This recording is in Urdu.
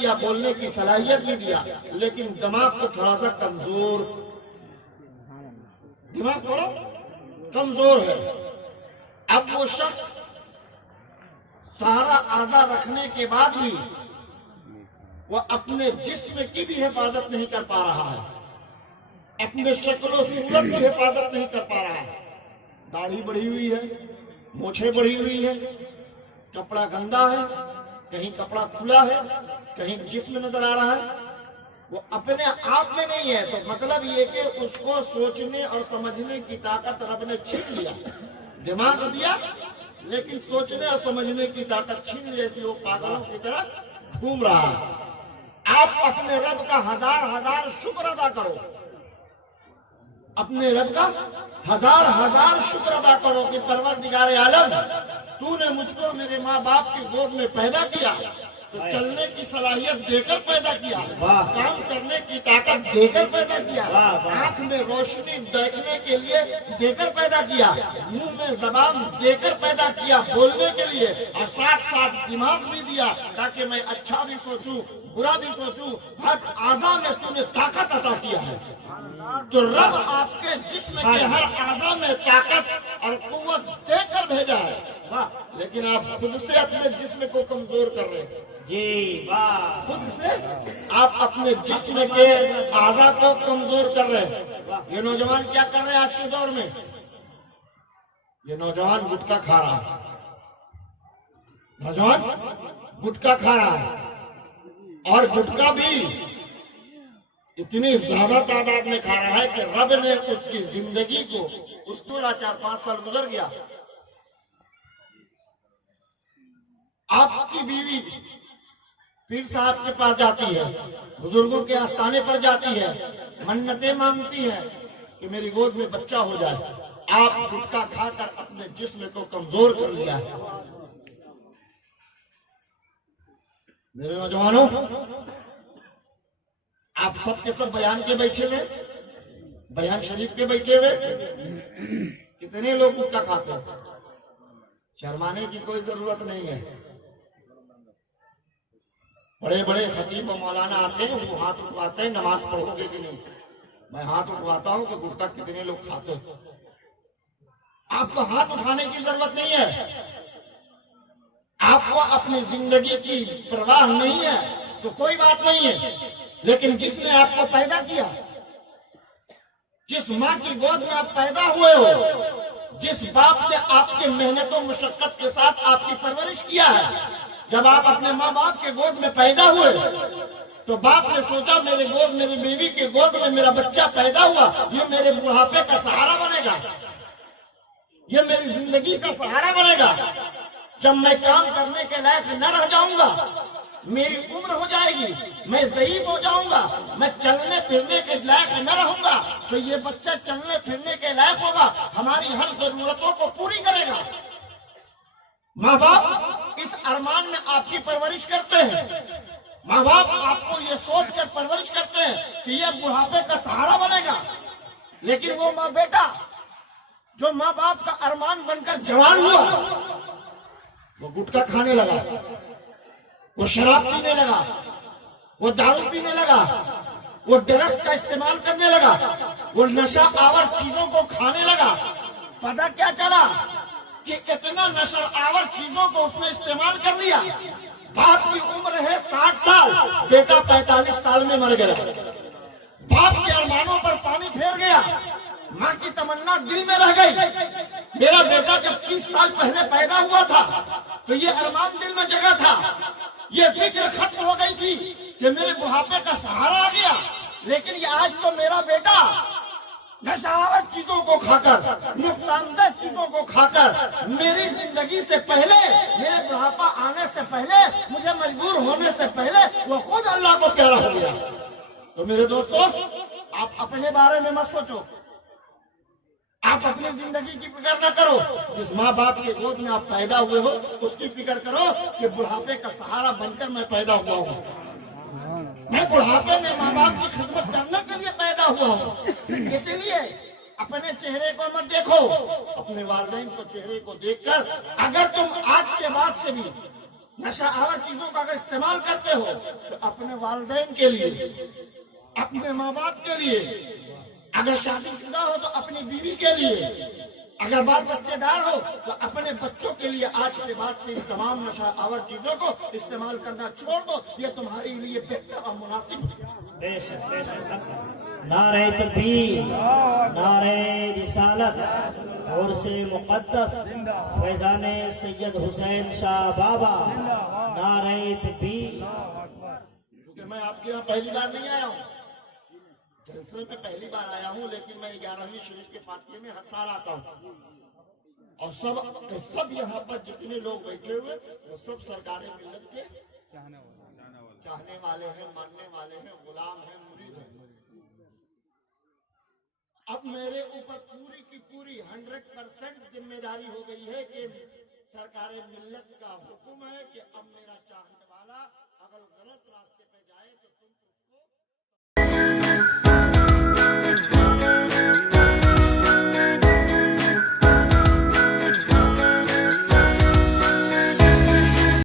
کیا, بولنے کی صلاحیت بھی دیا, لیکن دماغ کو تھوڑا سا کمزور, دماغ تھوڑا کمزور ہے. اب وہ شخص سارا اعضاء رکھنے کے بعد بھی وہ اپنے جسم کی بھی حفاظت نہیں کر پا رہا ہے, اپنے شکل و صورت کی حفاظت نہیں کر پا رہا ہے. داڑھی بڑھی ہوئی ہے, مونچھیں بڑھی ہوئی ہے, کپڑا گندا ہے, کہیں کپڑا کھلا ہے, کہیں جسم نظر آ رہا ہے. وہ اپنے آپ میں نہیں ہے, تو مطلب یہ کہ اس کو سوچنے اور سمجھنے کی طاقت رب نے چھین لیا. دماغ دیا لیکن سوچنے اور سمجھنے کی طاقت چھین لیا, اس لیے وہ پاگلوں کی طرح گھوم رہا ہے. آپ اپنے رب کا ہزار ہزار شکر ادا کرو, اپنے رب کا ہزار ہزار شکر ادا کرو کہ پروردگار عالم تو نے مجھ کو میرے ماں باپ کی گود میں پیدا کیا, تو چلنے کی صلاحیت دے کر پیدا کیا, کام کرنے کی طاقت دے کر پیدا کیا, آنکھ میں روشنی دیکھنے کے لیے دے کر پیدا کیا, منہ میں زبان دے کر پیدا کیا بولنے کے لیے, اور ساتھ ساتھ دماغ بھی دیا تاکہ میں اچھا بھی سوچوں برا بھی سوچوں. ہر اعضاء میں تو نے طاقت عطا کیا ہے. تو رب آپ کے جسم کے ہر اعضاء میں طاقت اور قوت دے کر بھیجا ہے, لیکن آپ خود سے اپنے جسم کو کمزور کر رہے ہیں. جی واہ, خود سے آپ اپنے جسم کے اعضاء کو کمزور کر رہے ہیں. یہ نوجوان کیا کر رہے ہیں آج کے دور میں؟ یہ نوجوان گٹکا کھا رہا ہے, نوجوان گٹکا کھا رہا ہے, اور گٹکا بھی اتنی زیادہ تعداد میں کھا رہا ہے کہ رب نے اس کی زندگی کو, اس کو 4-5 سال گزر گیا. آپ کی بیوی پیر صاحب کے پاس جاتی ہے, بزرگوں کے آستانے پر جاتی ہے, منتیں مانگتی ہے کہ میری گود میں بچہ ہو جائے. آپ گٹکا کھا کر اپنے جسم کو کمزور کر لیا ہے. میرے نوجوانوں, آپ سب کے سب بیان کے بیٹھے ہوئے, بیان شریف کے بیٹھے ہوئے, کتنے لوگ گٹکا کھاتے ہیں؟ شرمانے کی کوئی ضرورت نہیں ہے. بڑے بڑے خطیب و مولانا آتے ہیں, وہ ہاتھ اٹھواتے ہیں نماز پڑھو گے کہ نہیں. میں ہاتھ اٹھواتا ہوں کہ گٹکا کتنے لوگ کھاتے ہیں. آپ کو ہاتھ اٹھانے کی ضرورت نہیں ہے. آپ کو اپنی زندگی کی پرواہ نہیں ہے تو کوئی بات نہیں ہے, لیکن جس نے آپ کو پیدا کیا, جس ماں کی گود میں آپ پیدا ہوئے ہو, جس باپ نے آپ کے محنت و مشقت کے ساتھ آپ کی پرورش کیا ہے, جب آپ اپنے ماں باپ کے گود میں پیدا ہوئے تو باپ نے سوچا میرے گود, میری بیوی کے گود میں میرا بچہ پیدا ہوا, یہ میرے بڑھاپے کا سہارا بنے گا, یہ میری زندگی کا سہارا بنے گا. جب میں کام کرنے کے لائق نہ رہ جاؤں گا, میری عمر ہو جائے گی, میں ضعیف ہو جاؤں گا, میں چلنے پھرنے کے لائق نہ رہوں گا, تو یہ بچہ چلنے پھرنے کے لائق ہوگا, ہماری ہر ضرورتوں کو پوری کرے گا. ماں باپ اس ارمان میں آپ کی پرورش کرتے ہیں, ماں باپ آپ کو یہ سوچ کر پرورش کرتے ہیں کہ یہ بڑھاپے کا سہارا بنے گا. لیکن وہ ماں بیٹا جو ماں باپ کا ارمان بن کر جوان ہوا, وہ گٹکا کھانے لگا, وہ شراب پینے لگا, وہ دارو پینے لگا, وہ ڈرگس کا استعمال کرنے لگا, وہ نشہ آور چیزوں کو کھانے لگا. پتہ کیا چلا کہ اتنا نشہ آور چیزوں کو اس نے استعمال کر لیا, باپ کی عمر ہے 60 سال, بیٹا 45 سال میں مر گیا. باپ کے ارمانوں پر پانی پھیر گیا, ماں کی تمنا دل میں رہ گئی. میرا بیٹا جب 30 سال پہلے پیدا ہوا تھا تو یہ ارمان دل میں جگہ تھا, یہ فکر ختم ہو گئی تھی کہ میرے بڑھاپے کا سہارا آ گیا. لیکن یہ آج تو میرا بیٹا نشہ آور چیزوں کو کھا کر, نقصان دہ چیزوں کو کھا کر, میری زندگی سے پہلے, میرے بڑھاپا آنے سے پہلے, مجھے مجبور ہونے سے پہلے وہ خود اللہ کو پیارا ہو گیا. تو میرے دوستو, آپ اپنے بارے میں مت سوچو, آپ اپنی زندگی کی فکر نہ کرو. جس ماں باپ کے گود میں آپ پیدا ہوئے ہو اس کی فکر کرو کہ بڑھاپے کا سہارا بن کر میں پیدا ہوا ہوں. میں بڑھاپے میں ماں باپ کی خدمت کرنے کے لیے پیدا ہوا ہوں. اسی لیے اپنے چہرے کو مت دیکھو, اپنے والدین کو چہرے کو دیکھ کر اگر تم آج کے بعد سے بھی نشہ آور چیزوں کا اگر استعمال کرتے ہو تو اپنے والدین کے لیے، اپنے ماں باپ کے لیے، اگر شادی شدہ ہو تو اپنی بیوی کے لیے، اگر بال بچے دار ہو تو اپنے بچوں کے لیے آج کے بعد سے اس تمام نشہ آور چیزوں کو استعمال کرنا چھوڑ دو، یہ تمہارے لیے بہتر اور مناسب ہے۔ بے شک بے شک۔ نعرہ تکبیر، نعرہ رسالت، اور سے مقدس فیضان سید حسین شاہ بابا، نعرہ تکبیر۔ کیونکہ میں آپ کے یہاں پہلی بار نہیں آیا ہوں، جلسے میں پہلی بار آیا ہوں، لیکن میں 11ویں شریف کے فاتحے میں ہر سال آتا ہوں، اور سب یہاں پر جتنے لوگ بیٹھے ہوئے وہ سب سرکار ملت کے چاہنے والے ہیں، ماننے والے ہیں، غلام ہیں، مرید ہیں۔ اب میرے اوپر پوری کی پوری 100% ذمہ داری ہو گئی ہے کہ سرکار ملت کا حکم ہے کہ اب میرا چاہنے والا اگر غلط راستہ